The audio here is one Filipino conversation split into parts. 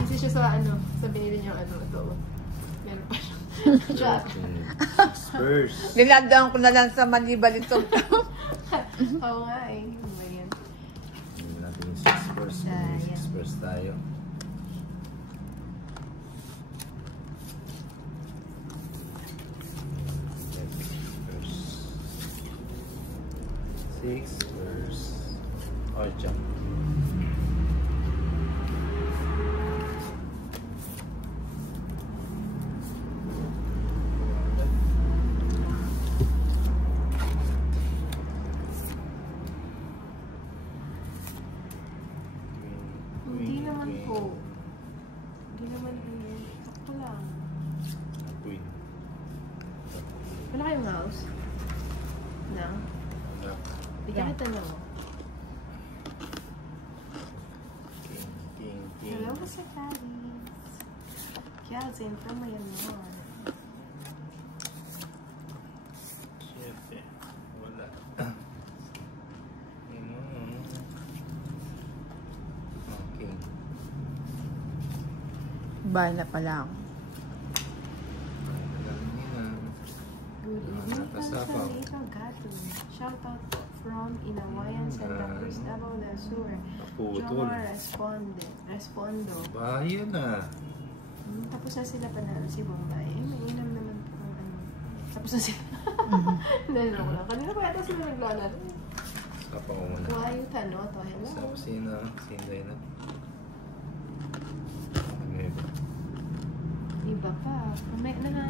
Kasi siya sa ano, sa binili niyo ano, ito. Meron pa siya. Spurs. Nilandaan ko na lang sa Manibal ito. Oo nga eh. Ano ba yan? Hindi natin yung 6 Spurs. 6 Spurs tayo. Six Spurs. Ocho. Hindi naman po. Hindi naman yun. Sakto lang. Queen. Wala kayong house? No? Bigyan kita na mo. King. Hello, Mr. Callis. Kelsin from Myanmar. Siyete. Wala. Okay. Bahay na pala ako. Good evening from Salito Gato. Shout out from Inawayan, Santa Cruz, Davao del Sur. Joma Respondo. Bahay na. Tapos na sila panalo si Bombay. Eh, mainam naman po. Tapos na sila. Hindi na ko lang. Kanina pa yata sila naglalaro. Sapa ko muna. Kuhayo tanong to. Hello. Sa kusina. Sinday na. Iba pa. Mamaya na nga.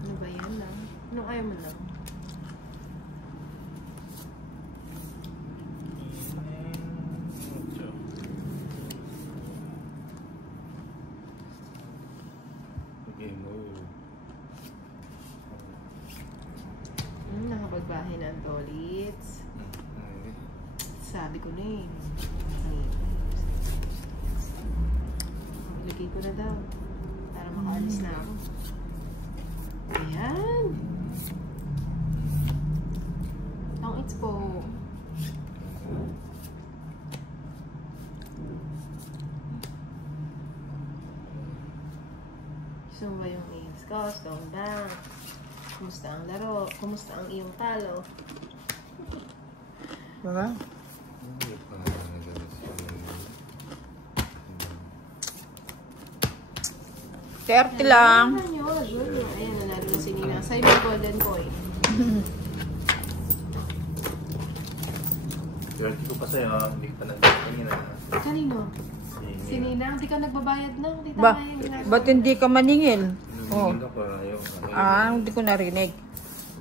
Ano ba yan lang? Anong ayaw mo lang? Okay, move. Nakapagbahay ng tolits. Sabi ko na eh. Ilagay ko na daw. Para makaalis na ako. Ayan. Ang it's po. Gusto mo ba yung nails ko? Stone dance. Kumusta ang laro? Kumusta ang iyong talo? Diba? Hindi pa nagalas yung... 30 lang. Ayan, nanalo na si Nina. Sa'yo may golden coin. 30 ko pa sa'yo, hindi ka pa nagkanina. Kanino? Si Nina, hindi ka nagbabayad na. Hindi Ba, tayo yung ba't hindi ka maningil? Oh. Hindi ko ayaw. Hindi ko narinig.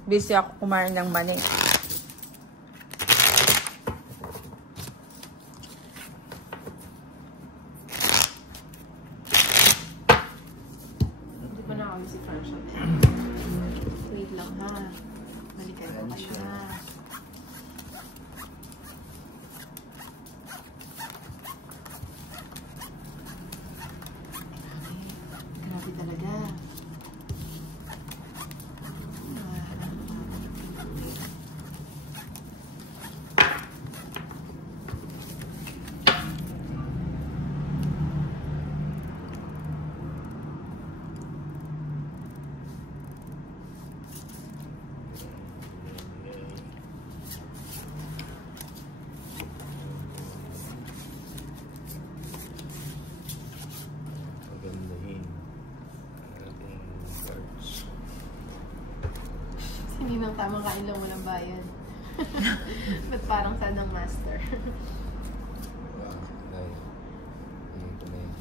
Busy ako kumain ng mani. Hindi pa na ako si Francia. Wait lang ha. Balikan ko kayo ha. Grabe talaga. Magandahin. Ating cards. Hindi nang tamang kain lang walang bayan. Ba't parang sanang master? Wow, dahil. Ayan ko na yun.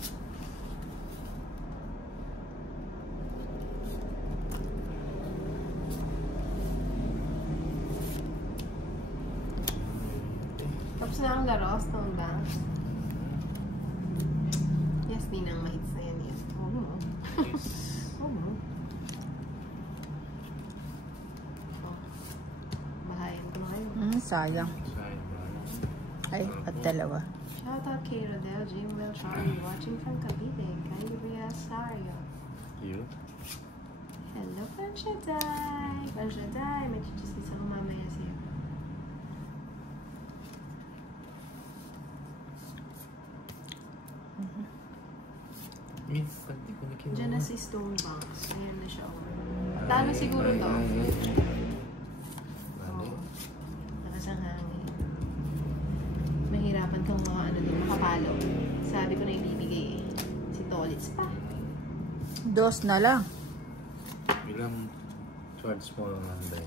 Tapos na ang laro, Stone Dance. Yes, di nang mahits na yan. Yes. Oo. Oo. Bahayin ko ngayon. Sayang. Sayang ba? Ay, at dalawa. Shout out kay Rodel, Jim Will, Charlie, watching from Cavite. Kay Ria Sario. You? Hello, Panchaday! Panchaday, may chichismis ako mamaya sa'yo. Hindi ko na kinuha. Diyan na si Stone Box. Ayan na siya. Talo siguro to. Ano? Lakas ang hangin. Mahirapan kang mga ano doon, makapalo. Sabi ko na ibibigay eh. Si Tolitz pa. 2 na lang. Ilang cards mo, Anday?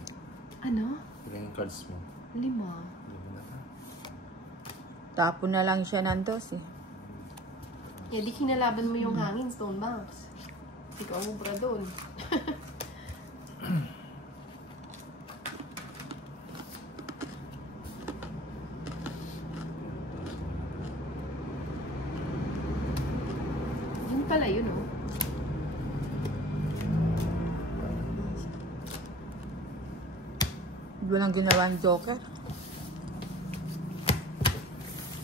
Ano? Ilang cards mo? 5. 5 na ka? Tapo na lang siya ng 2 eh. Eh, di kinalaban mo yung hangin, Stone Box. Ikaw ang ubra doon. Yun pala yun, oh. Walang ginawang joker.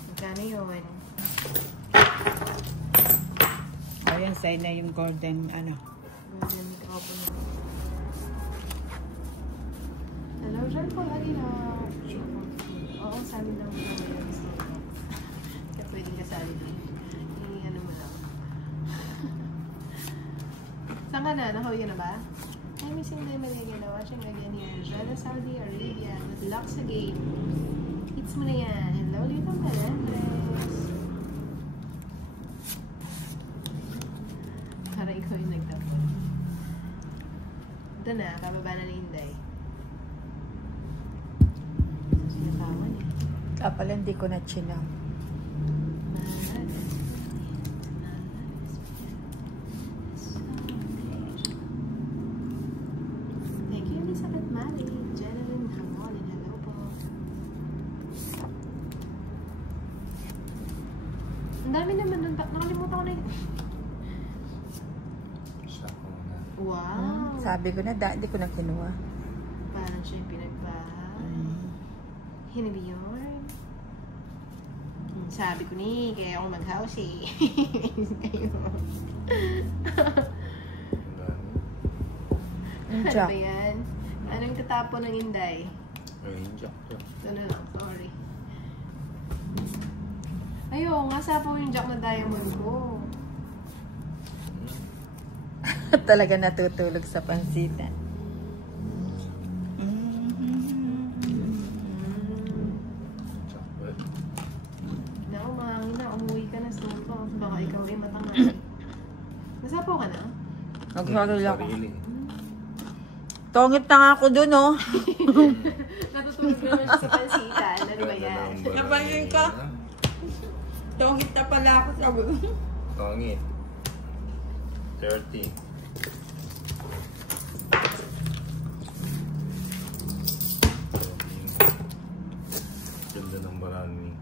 Magkano yun? Ayan, side na yung golden, ano. Golden microphone. Hello, John po. Lagi na. Oo, sali lang mo na yan. Kaya pwedeng kasali din. Ano mo lang. Saan ka na? Nakauwi na ba? Hi, Miss Inday Maligaya. Watching again here. Jada, Saudi Arabia. Good luck sa game. Hits mo na yan. Hello, Lito Melendres. Para ikaw yung nagtapon. Ito na, kababa na ni Inday. Sinatawan eh. Kapala hindi ko na chinaw. Thank you, Elizabeth Mali. Jeneline Hamolin, hello po. Ang dami naman nun. Nakalimutan ko na yun. Wow! Sabi ko na, hindi ko na kinuha. Parang siya yung pinagbahay. Hinabiyon. Sabi ko ni, kaya ako mag-house eh. Ano Jack. ba yan? Anong tatapo ng Inday? Jack to. Ito na lang, sorry. Ayaw, nga sapo yung Jack na diamond ko. Talaga natutulog sa pansitan. Naku, mahangin na. Umuwi ka na, Stone Box. Baka ikaw ay matangal. Nasapaw ka na? Nag-sorry ako. Sarili. Tongit na nga ako dun, oh. Natutulog naman siya sa pansitan. Ano ba yan? Napansin ka? Tongit na pala ako, sabi ko. Tongit. 30. Ganda ng marami.